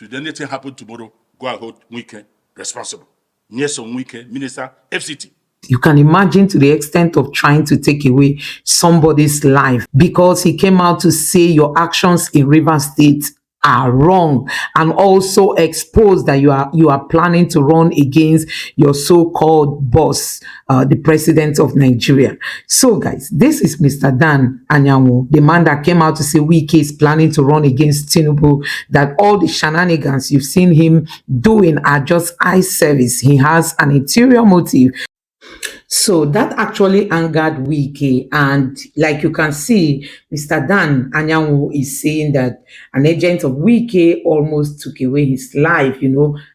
Should anything happen tomorrow, go and hold Wike responsible. Nyesom Wike, Minister, FCT. You can imagine to the extent of trying to take away somebody's life because he came out to say your actions in Rivers State are wrong, and also expose that you are planning to run against your so-called boss, the president of Nigeria. So guys, this is Mr. Dan Anyanwu, the man that came out to say Wike is planning to run against Tinubu, that all the shenanigans you've seen him doing are just eye service. He has an interior motive. So that actually angered Wike, and like you can see, Mr. Dan Anyanwu is saying that an agent of Wike almost took away his life,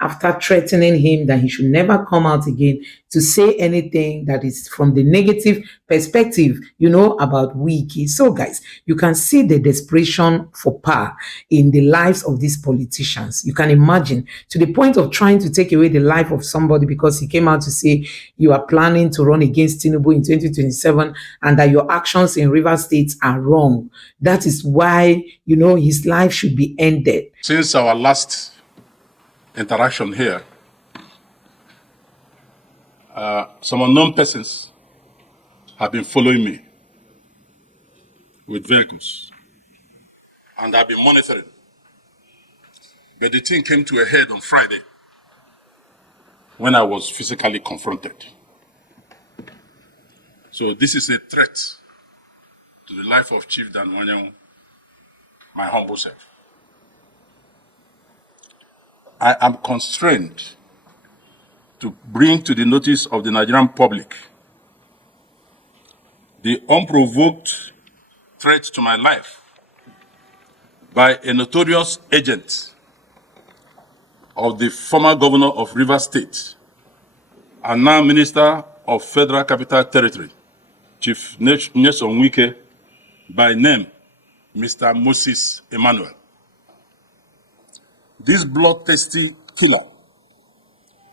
after threatening him that he should never come out again to say anything that is from the negative perspective, about Wike. So guys, you can see the desperation for power in the lives of these politicians. You can imagine, to the point of trying to take away the life of somebody because he came out to say you are planning to run against Tinubu in 2027 and that your actions in Rivers State are wrong. That is why, his life should be ended. Since our last interaction here, some unknown persons have been following me with vehicles, and I've been monitoring. But the thing came to a head on Friday when I was physically confronted. So this is a threat to the life of Chief Dan Anyanwu, my humble self. I am constrained to bring to the notice of the Nigerian public the unprovoked threat to my life by a notorious agent of the former governor of Rivers State and now Minister of Federal Capital Territory, Chief Nyesom Wike, by name Mr. Moses Emmanuel. This bloodthirsty killer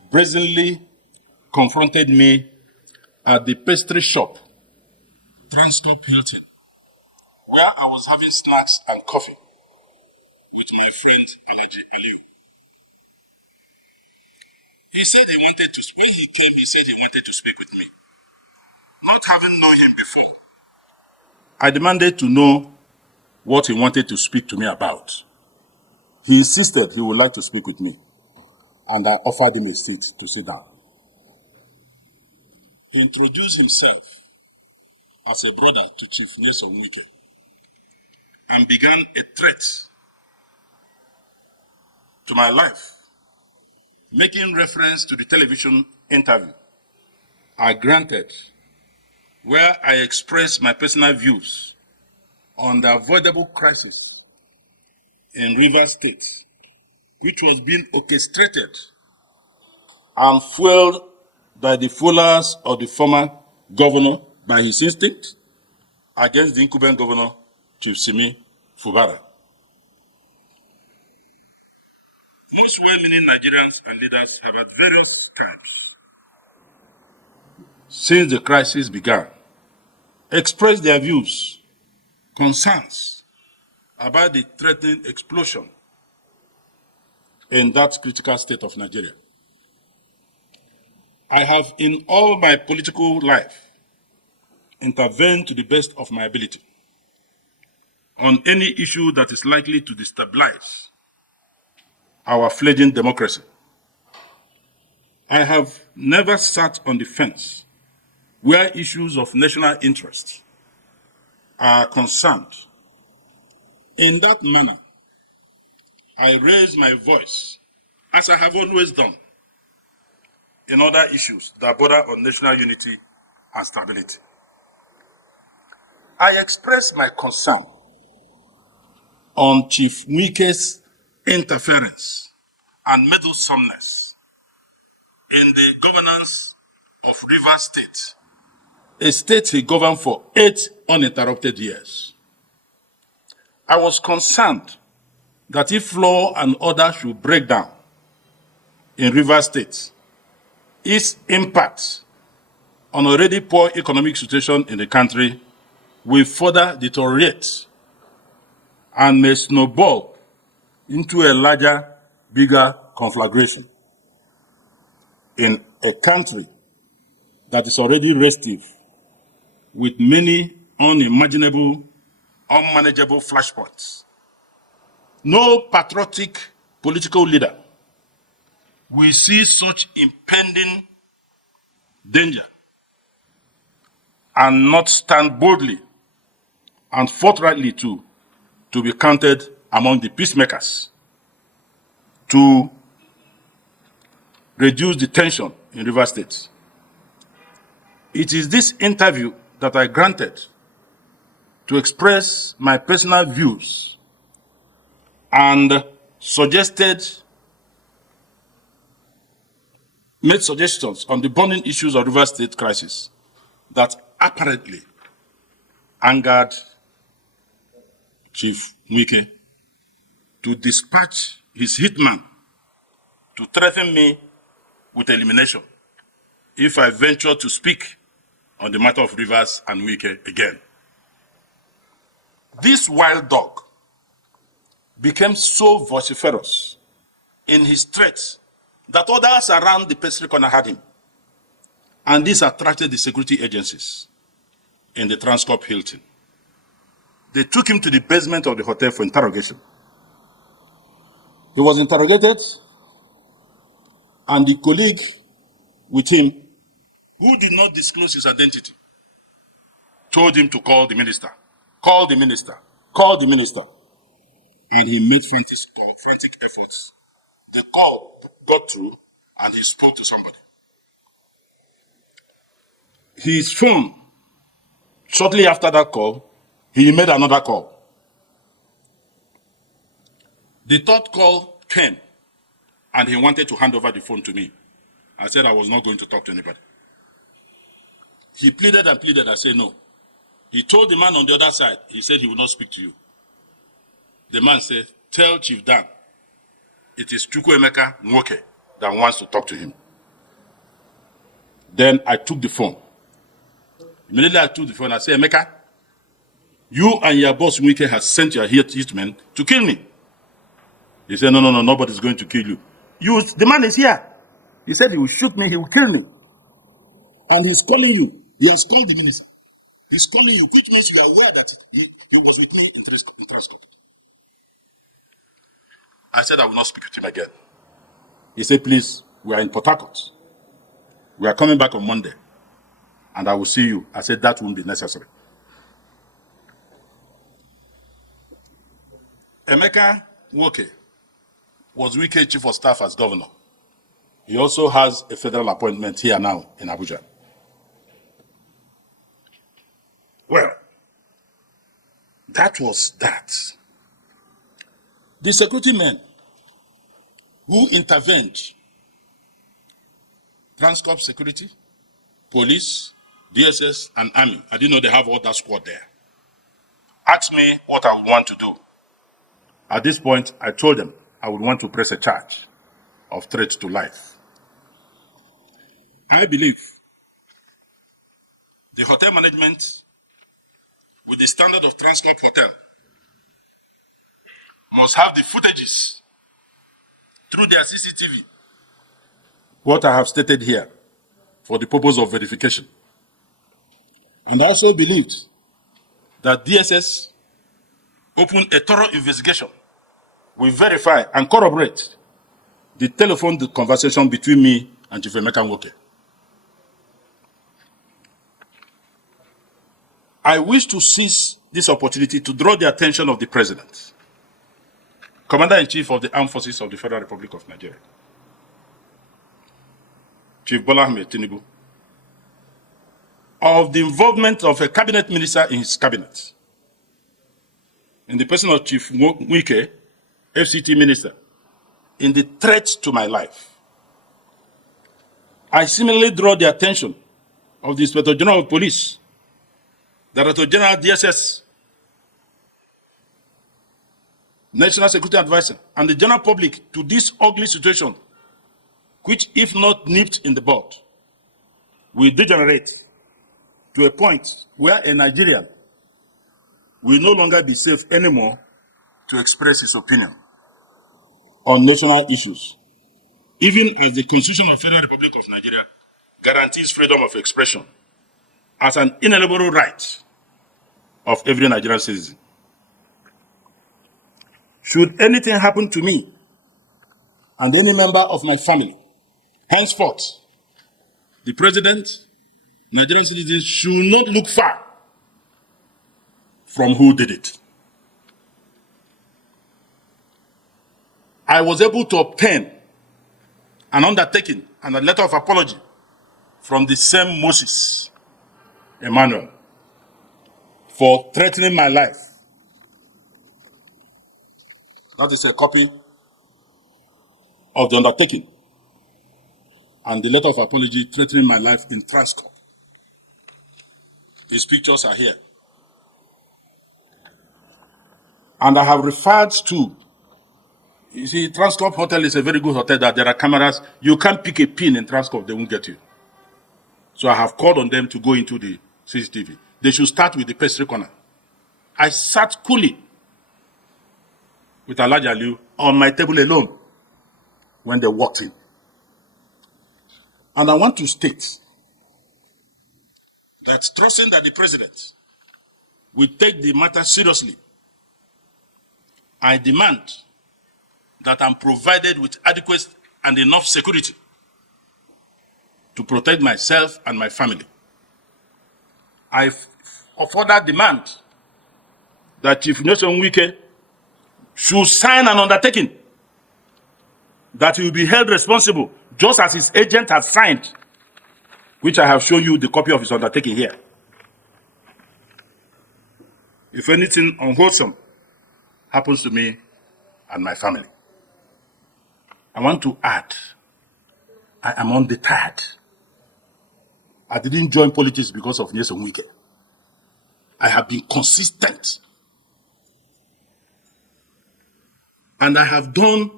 brazenly confronted me at the pastry shop, Transcorp Hilton, where I was having snacks and coffee with my friend Aliu. He said he wanted to, when he came, he said he wanted to speak with me. Not having known him before, I demanded to know what he wanted to speak to me about. He insisted he would like to speak with me, and I offered him a seat to sit down. He introduced himself as a brother to Chief Nyesom Wike and began a threat to my life, making reference to the television interview I granted, where I expressed my personal views on the avoidable crisis in Rivers State, which was being orchestrated and fueled by the followers of the former governor by his instinct against the incumbent governor, Chief Simi Fubara. Most well-meaning Nigerians and leaders have at various times, since the crisis began, expressed their views, concerns about the threatening explosion in that critical state of Nigeria. I have, in all my political life, intervened to the best of my ability on any issue that is likely to destabilize our fledgling democracy. I have never sat on the fence where issues of national interest are concerned. In that manner, I raise my voice, as I have always done, in other issues that border on national unity and stability. I express my concern on Chief Wike's interference and meddlesomeness in the governance of Rivers State, a state he governed for 8 uninterrupted years. I was concerned that if law and order should break down in Rivers State, its impact on already poor economic situation in the country will further deteriorate and may snowball into a larger bigger conflagration in a country that is already restive with many unimaginable, unmanageable flashpoints. No patriotic political leader will see such impending danger and not stand boldly and forthrightly to be counted among the peacemakers to reduce the tension in Rivers State. It is this interview that I granted to express my personal views and made suggestions on the burning issues of Rivers State crisis that apparently angered Chief Wike to dispatch his hitman to threaten me with elimination if I venture to speak on the matter of Rivers and Wike again. This wild dog became so vociferous in his threats that others around the pastry corner had him. And this attracted the security agencies in the Transcorp Hilton. They took him to the basement of the hotel for interrogation. He was interrogated, and the colleague with him, who did not disclose his identity, told him to call the minister. Call the minister. Call the minister. And he made frantic efforts. The call got through, and he spoke to somebody. His phone, shortly after that call, he made another call. The third call came, and he wanted to hand over the phone to me. I said I was not going to talk to anybody. He pleaded and pleaded. I said no. He told the man on the other side, he said he would not speak to you. The man said, tell Chief Dan, it is Chukwuemeka Nwoke that wants to talk to him. Then I took the phone. Immediately I took the phone. I said, Emeka, you and your boss Wike has sent your hitmen to kill me. He said, no, nobody's going to kill you. The man is here. He said he will shoot me, he will kill me. And he's calling you. He has called the minister. He's calling you, which means you are aware that he was with me in Transcorp. I said I will not speak with him again. He said, please, we are in Port Harcourt. We are coming back on Monday, and I will see you. I said that won't be necessary. Emeka Nwoke was Wike Chief of Staff as governor. He also has a federal appointment here now in Abuja. Well, that was that. The security men who intervened, Transcorp Security, Police, DSS, and Army, I didn't know they have all that squad there, asked me what I would want to do. At this point, I told them I would want to press a charge of threat to life. I believe the hotel management, with the standard of Transcorp Hotel, must have the footages through their CCTV. What I have stated here for the purpose of verification. And I also believed that DSS opened a thorough investigation. We verify and corroborate the telephone conversation between me and Chief Emeka Nwoke. I wish to seize this opportunity to draw the attention of the President, Commander-in-Chief of the Armed Forces of the Federal Republic of Nigeria, Chief Bola Ahmed Tinubu, of the involvement of a cabinet minister in his cabinet, in the person of Chief Wike, FCT minister, in the threat to my life. I similarly draw the attention of the Inspector General of Police, Director General DSS, National Security Advisor, and the general public to this ugly situation, which, if not nipped in the bud, will degenerate to a point where a Nigerian will no longer be safe anymore to express his opinion on national issues, even as the Constitution of the Federal Republic of Nigeria guarantees freedom of expression as an inalienable right of every Nigerian citizen. Should anything happen to me and any member of my family, henceforth, the president, Nigerian citizens should not look far from who did it. I was able to obtain an undertaking and a letter of apology from the same Moses Emmanuel for threatening my life. That is a copy of the undertaking and the letter of apology threatening my life in transcorp. His pictures are here. And I have referred to, you see, Transcorp Hotel is a very good hotel that there are cameras. You can't pick a pin in Transcorp, they won't get you. So I have called on them to go into the CCTV. They should start with the pastry corner. I sat coolly with Alhaji Aliu on my table alone when they walked in. And I want to state that trusting that the president will take the matter seriously, I demand that I'm provided with adequate and enough security to protect myself and my family. I further demand that Chief Nyesom Wike should sign an undertaking that he will be held responsible just as his agent has signed, which I have shown you the copy of his undertaking here. If anything unwholesome happens to me and my family, I want to add, I am undeterred. I didn't join politics because of Nyesom Wike. I have been consistent. And I have done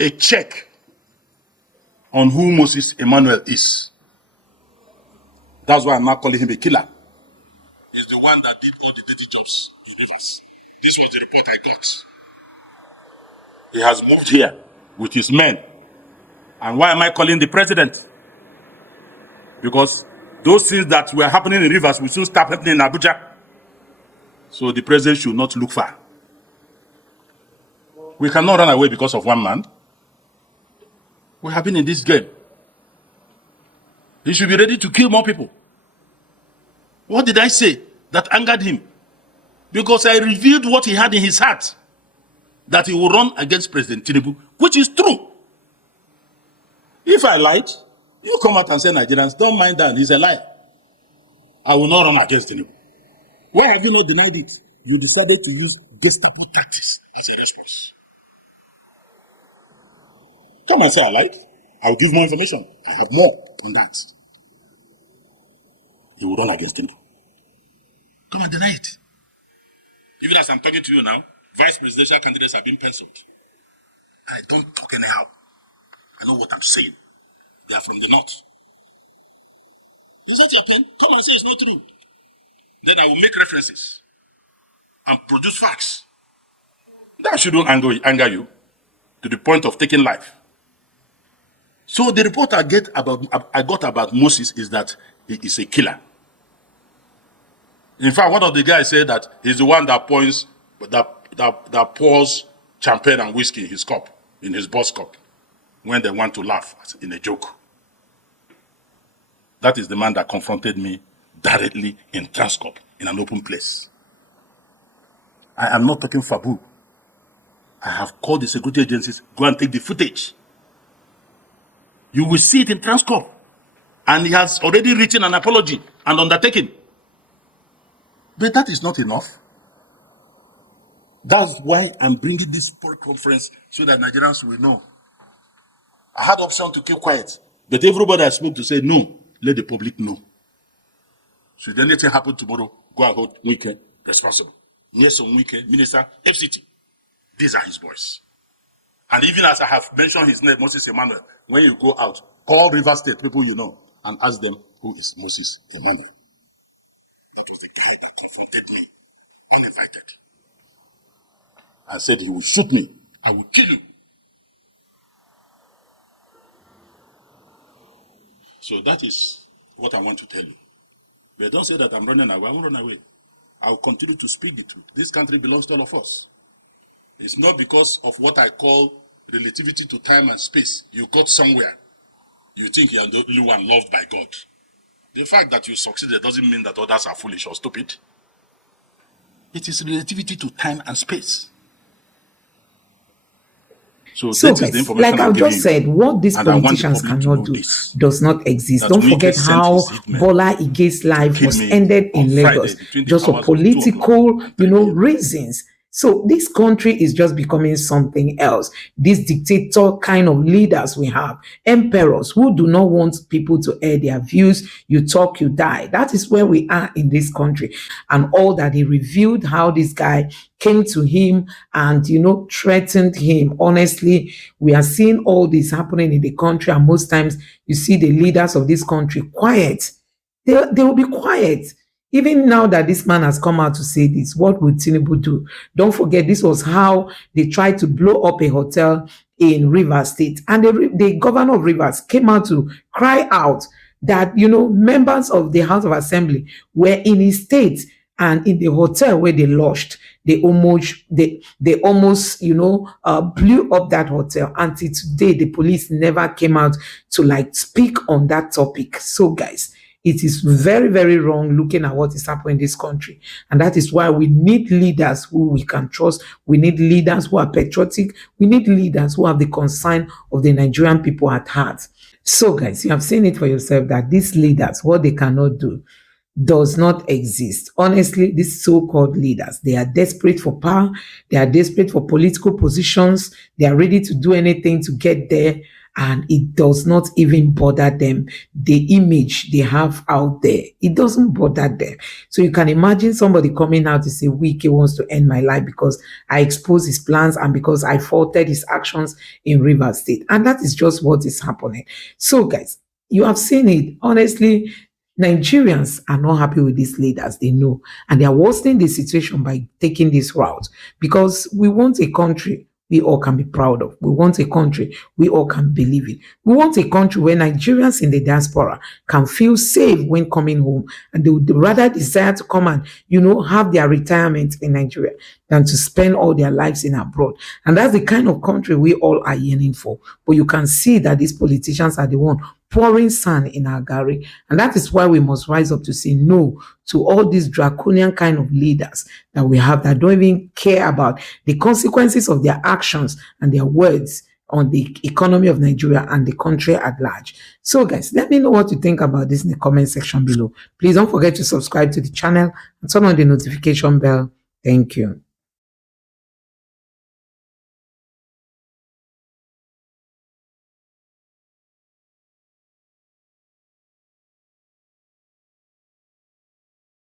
a check on who Moses Emmanuel is. That's why I'm not calling him a killer. He's the one that did all the dirty jobs in Rivers. This was the report I got. He has moved here with his men. And why am I calling the president? Because those things that were happening in Rivers will soon start happening in Abuja. So the president should not look far. We cannot run away because of one man. We have been in this game. He should be ready to kill more people. What did I say that angered him? Because I revealed what he had in his heart, that he will run against President Tinubu, which is true. If I lied, you come out and say, Nigerians, don't mind that, he's a liar. I will not run against Tinubu. Why have you not denied it? You decided to use Gestapo tactics as a response. Come and say I lied. I will give more information. I have more on that. You will run against him. Come and deny it. Even as I'm talking to you now, vice presidential candidates have been penciled. I don't talk anyhow. I know what I'm saying. They are from the north. Is that your pen? Come and say it's not true. Then I will make references and produce facts. That shouldn't anger you to the point of taking life. So the report I got about Moses is that he is a killer. In fact, one of the guys said that he's the one that pours champagne and whiskey in his cup, in his boss cup, when they want to laugh in a joke. That is the man that confronted me directly in Transcorp, in an open place. I am not talking fabu. I have called the security agencies, go and take the footage. You will see it in Transcorp. And he has already written an apology and undertaken. But that is not enough. That's why I'm bringing this conference so that Nigerians will know. I had option to keep quiet, but everybody I spoke to say no, let the public know. Should anything happen tomorrow, go and hold Wike responsible. Nyesom Wike, Minister, FCT. These are his boys. And even as I have mentioned his name, Moses Emmanuel, when you go out, all River State people you know, and ask them who is Moses Emmanuel. It was the guy that confronted me uninvited and said he will shoot me, I will kill you. So that is what I want to tell you. But don't say that I'm running away. I won't run away. I will continue to speak the truth. This country belongs to all of us. It's not because of what I call relativity to time and space. You got somewhere. You think you are the only one loved by God. The fact that you succeeded doesn't mean that others are foolish or stupid. It is relativity to time and space. So that is the guys, information like I'm I've giving just you. said, what these And I want the politicians public to cannot know do this, does not exist. that Don't Wike forget sent how his hitmen Bola Ige's life kill was me ended on in Friday Lagos between the just for hours of 2 o'clock political, and 3 p.m. reasons. So this country is just becoming something else. These dictator kind of leaders we have, emperors who do not want people to air their views. You talk, you die. That is where we are in this country. And all that he revealed, how this guy came to him and, threatened him. Honestly, we are seeing all this happening in the country. And most times you see the leaders of this country quiet. They will be quiet. Even now that this man has come out to say this, what will Tinubu do? Don't forget, this was how they tried to blow up a hotel in Rivers State. And the governor of Rivers came out to cry out that, members of the House of Assembly were in his state and in the hotel where they lodged. They almost blew up that hotel. Until today, the police never came out to speak on that topic. So guys, it is very, very wrong looking at what is happening in this country. And that is why we need leaders who we can trust. We need leaders who are patriotic. We need leaders who have the concern of the Nigerian people at heart. So guys, you have seen it for yourself that these leaders, what they cannot do does not exist. Honestly, these so-called leaders, they are desperate for power. They are desperate for political positions. They are ready to do anything to get there. And it does not even bother them. The image they have out there, it doesn't bother them. So you can imagine somebody coming out to say, Wike wants to end my life because I exposed his plans and because I faulted his actions in Rivers State. And that is just what is happening. So guys, you have seen it. Honestly, Nigerians are not happy with these leaders, they know, and they are worsening the situation by taking this route because we want a country we all can be proud of. We want a country we all can believe in. We want a country where Nigerians in the diaspora can feel safe when coming home, and they would rather desire to come and, have their retirement in Nigeria than to spend all their lives in abroad. And that's the kind of country we all are yearning for. But you can see that these politicians are the one pouring sand in our gari. And that is why we must rise up to say no to all these draconian kind of leaders that we have that don't even care about the consequences of their actions and their words on the economy of Nigeria and the country at large. So guys, let me know what you think about this in the comment section below. Please don't forget to subscribe to the channel and turn on the notification bell. Thank you.